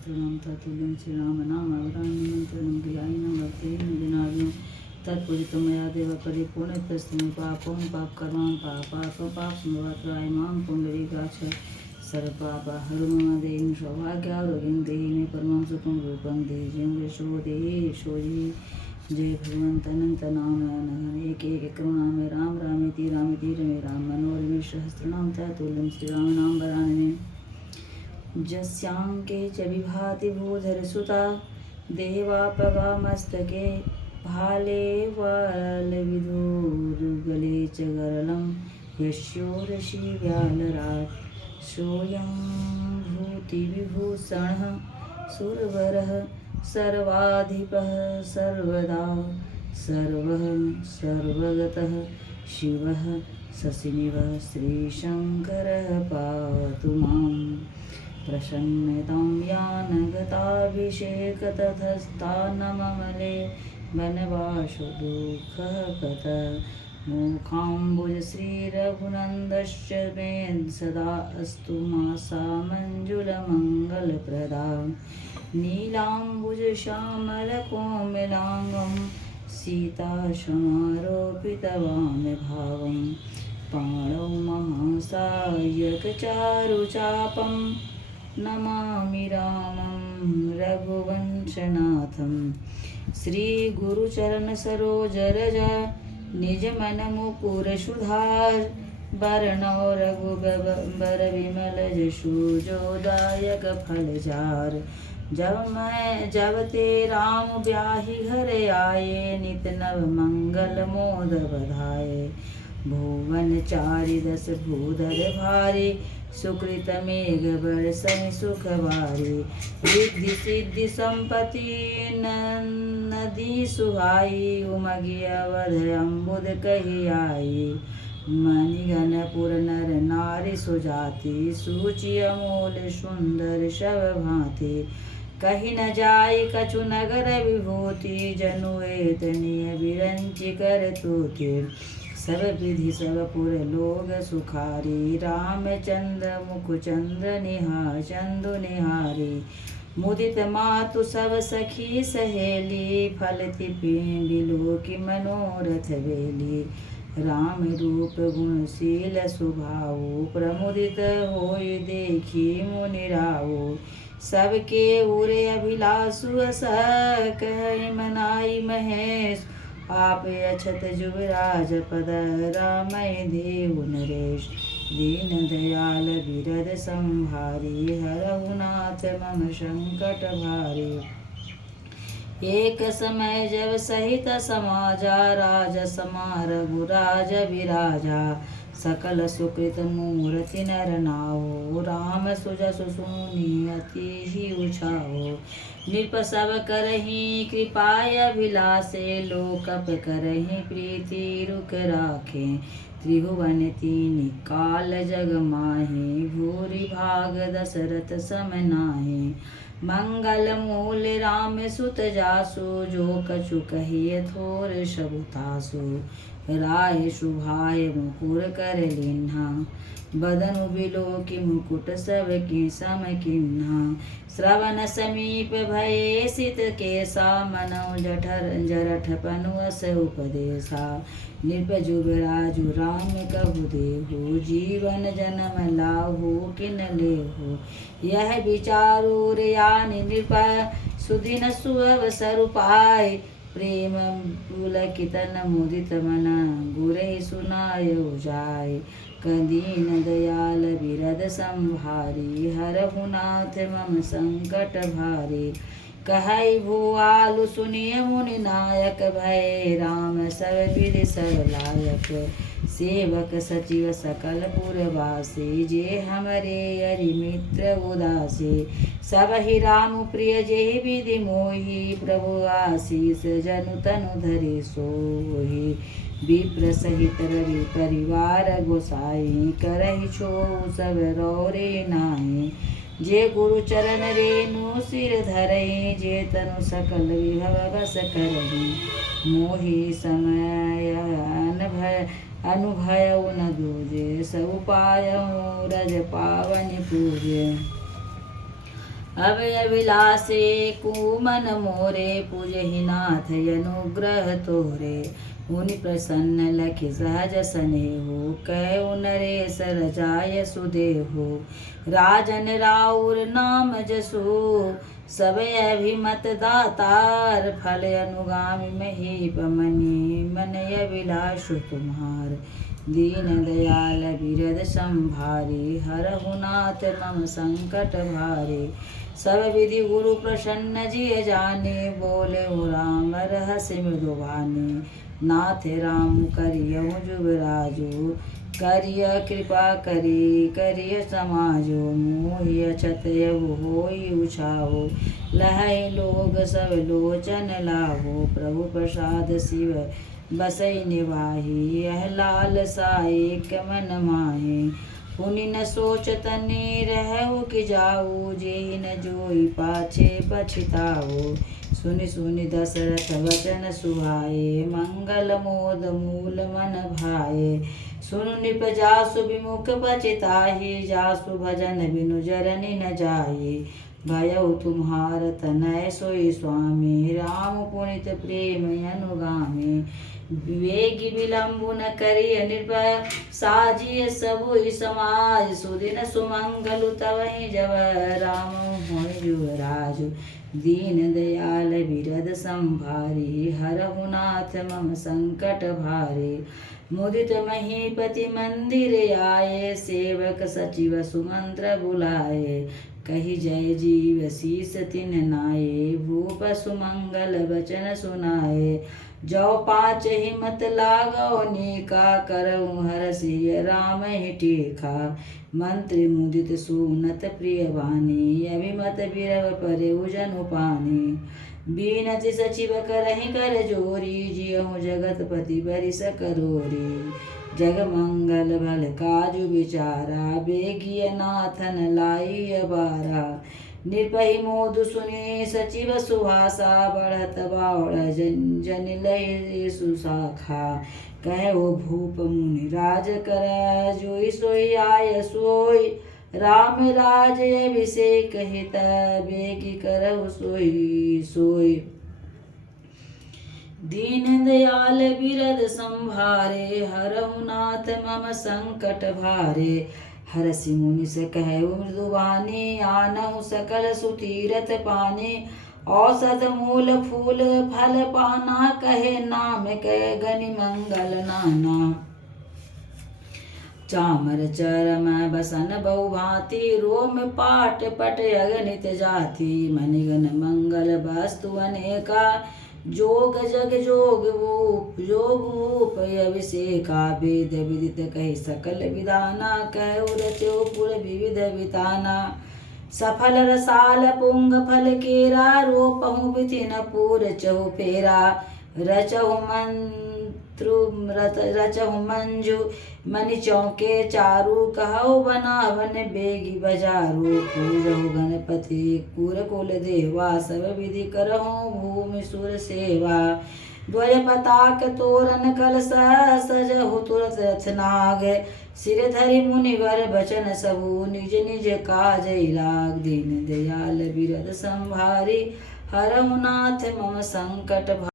सहस्रनाम तत्तुल्यं श्रीरामनामावतारमन्त्रं गिरायिनं भक्तेन जनार्दनं तत्पूजितं मया देव परिपूर्णतस्तमं पापं पापकर्मां पापसंभवात्राय मां पुण्डरीकाक्ष सर्वपापहरं मम देहिं सौभाग्यारोग्यं देहि मे परमं सुखं रूपं देहिं यशो देहि यशोहि जय भगवंत अनंत नाम एक एक करुणा में राम रामेति रामेति रमे राम मनोरमे सहस्रनाम तत्तुल्यं श्रीराम नाम वरानने जस्यांके च विभाति भूधरसुता देवापगा मस्तके भाले वालविधुर्गले च गरलं यस्योरसि व्यालराट् सोऽयं भूतिविभूषणः सुरवरः सर्वाधिपः सर्वदा सर्वः सर्वगतः शिवः शशिनिवः श्रीशङ्करः पातु मां प्रसन्नतां यानगताभिषेकततस्तानममले वनवासो दुःखः मुखाम्बुज श्रीरघुनन्दस्य मे सदा अस्तु मासा मञ्जुलमङ्गलप्रदा नीलाम्बुजश्यामलकोमलाङ्गं सीतासमारोपितवामभावं पाणौ महासायकचारुचापं नमामि रामं रघुवंशनाथं श्रीगुरुचरणसरोजरज निजमनमुकुरसुधार वर्णौ रघुबर विमल जशुजोदायक फलचार जब ते राम ब्याहि घर आए नित नव मंगल मोद बधाए भुवन चारि दस भूधर भारी सुकृत मेघ बरसहि सुख वारी रिद्धि सिद्धि संपत्ति नदी सुहाई उमगी अवध अम्बुद कही आई मणिगणपुर नर नारी सुजाति सूचि अमूल सुंदर शव भांति कही न जाय कछु नगर विभूति जनुएत निय विरंचि कर तूति सब विधि सब पुर लोग सुखारी रामचंद्र मुखचंद्र चंदु निहारी मुदित मातु सब सखी सहेली फलति पिंडिलो की मनोरथ बेली राम रूप गुणशील स्वभाव प्रमुदित होय देखी मुनिराओ सबके उरे अभिलाषु कह मनाई महेश आप अछत जुबराज पद रामय देव नरेश दीन दयाल बिरद संभारी हरहुनाथ मम संकट भारी एक समय जब सहित समाजा राज समार रघुराज विराजा सकल सुकृत मूर्ति नर नाओ राम सुजसु सुनी अति ही उछाओ नृप सब करही कृपाय अभिलाषे लोकप करही प्रीति रुख राखे त्रिभुवन तीन काल जग माहि भूरि भाग दशरथ सम नाहि मंगल मूल राम सुत जासु जो कछु कहिए थोर सबुतासु राय शुभाय मुकुर कर लिन्हा बदनु बिलो की मुकुट सब की सम किन्हा श्रवण समीप भये सित केसा मनौ जरठ पनुअस उपदेशा नृप जुबराजु राम कहु देहु जीवन जन्म लाहु किन लेहु यह विचारु यानि नृप सुदिन सुअवसर पाय प्रेम पुलकितन मुदित मना गुरे सुनायो जाय कदीन दयाल बिरद संभारी हरहुनाथ मम संकट भारी कहै भुआलु सुनिय मुनि नायक भय राम सब विधि सब लायक सेवक सचिव सकल पुरवासी जे हमरे अरि मित्र उदासी सब ही राम प्रिय जे विधि मोहि प्रभु आशीष जनु तनु धरि सोहि विप्र सहित रवि परिवार गोसाई करहि छो सब रौरे नाहि जे गुरु चरण रेणु सिर धरहि जे तनु सकल विभव बस करहि मोहि समय अनुभयउ न दूजे सब पायउ रज पावन पूजे अभय अभिलाषे कुमन मोरे, पूजहि नाथ अनुग्रह तोरे। मुनि प्रसन्न लखि सहज स्नेहु, कहु नरेश रजाय सुदेहु। राजन राउर नाम जसु, सब अभिमत दातार। फल अनुगामी महीप मनि, मन अभिलाषु तुम्हार। दीन दयाल बिरद संभारी, हरहु नाथ मम संकट भारे। सब विधि गुरु प्रसन्न जिय जाने, बोले राम रहस्य मृदु भाने। नाथ राम करियहु जुगराजो, करिय कृपा करिय समाजो। मोहि अछत यहु होई उछाओ, लहै लोग सब लोचन लाहो। प्रभु प्रसाद शिव बसई निवाही, यह लाल साए मन माहे। पुनि न सोच तनि रहु कि जाऊ, जेहि न जोई पाछे पछिताओ। सुनि सुनि दशरथ वचन सुहाए, मंगल मोद मूल मन भाए। सुनु निप जासु विमुख पछिताहि, जासु भजन बिनु जरनि न जाए। भयउ तुम्हार तनय सोई स्वामी, राम पुनित प्रेम अनुगामी। विवेक विलंबु न करिय निर्भय, साजिय सबुइ समाज। सुदिन सुमंगलु तवहि जब, राम होय जुगराज। दीन दयाल बिरद संभारी, हरहु नाथ मम संकट भारे। मुदित महीपति मंदिर आए, सेवक सचिव सुमंत्र बुलाए। कही जय जीव शीस तिन नाये, भूप सुमंगल बचन सुनाए। जो पाँच हिमत लागो नीका, करऊँ हरषि राम ही टेका। मंत्री मुदित सुनत प्रिय वाणी, अभिमत बिरव परे उजनु पानी। बीनति सचिव करहि कर जोरी, जियहु जगतपति बरिस करोरी। जग मंगल भल काजु विचारा, बेगिय नाथन लाई अबारा। निर्भय मोदु सुने सचिव सुहासा, बढ़त बावड़ जन लय सुशाखा। कहो भूप मुनि राज कर, जोई सोई आय सोई। राम राज अभिषेक हित, बेगी करहु सोई सोई। दीन दयाल बिरद संभारे, हरहु नाथ मम संकट भारे। हरषि मुनि से कहु मृदु वाणी, आनहु सकल सुतीरथ पानी। औषध मूल फूल फल पाना, कहे नाम कह गनि मंगल नाना। चामर चरम बसन बहु भांति, रोम पाट पट अगणित जाति। मणिगण मंगल वस्तु अनेका, जोग जग जोग भूप अभिषेका। वेद विदित कही सकल विधाना, कहु रचो पुर विविध विताना। सफल रसाल पुंग फल केरा, रोपहु विधिन पूर चहु फेरा। रचहु मंजु मनि चौके चारु, कहु बनावन बेगी बजारू। पूजहु गणपति पुर कुल देवा, सब विधि करहु भूमि सुर सेवा। द्वय पताक तोरण कलश, सजहु तुरत रथ नाग। सिर धरि मुनिवर बचन सबु, निज निज काज लाग। दीन दयाल बिरद संभारी, हरहु नाथ मम संकट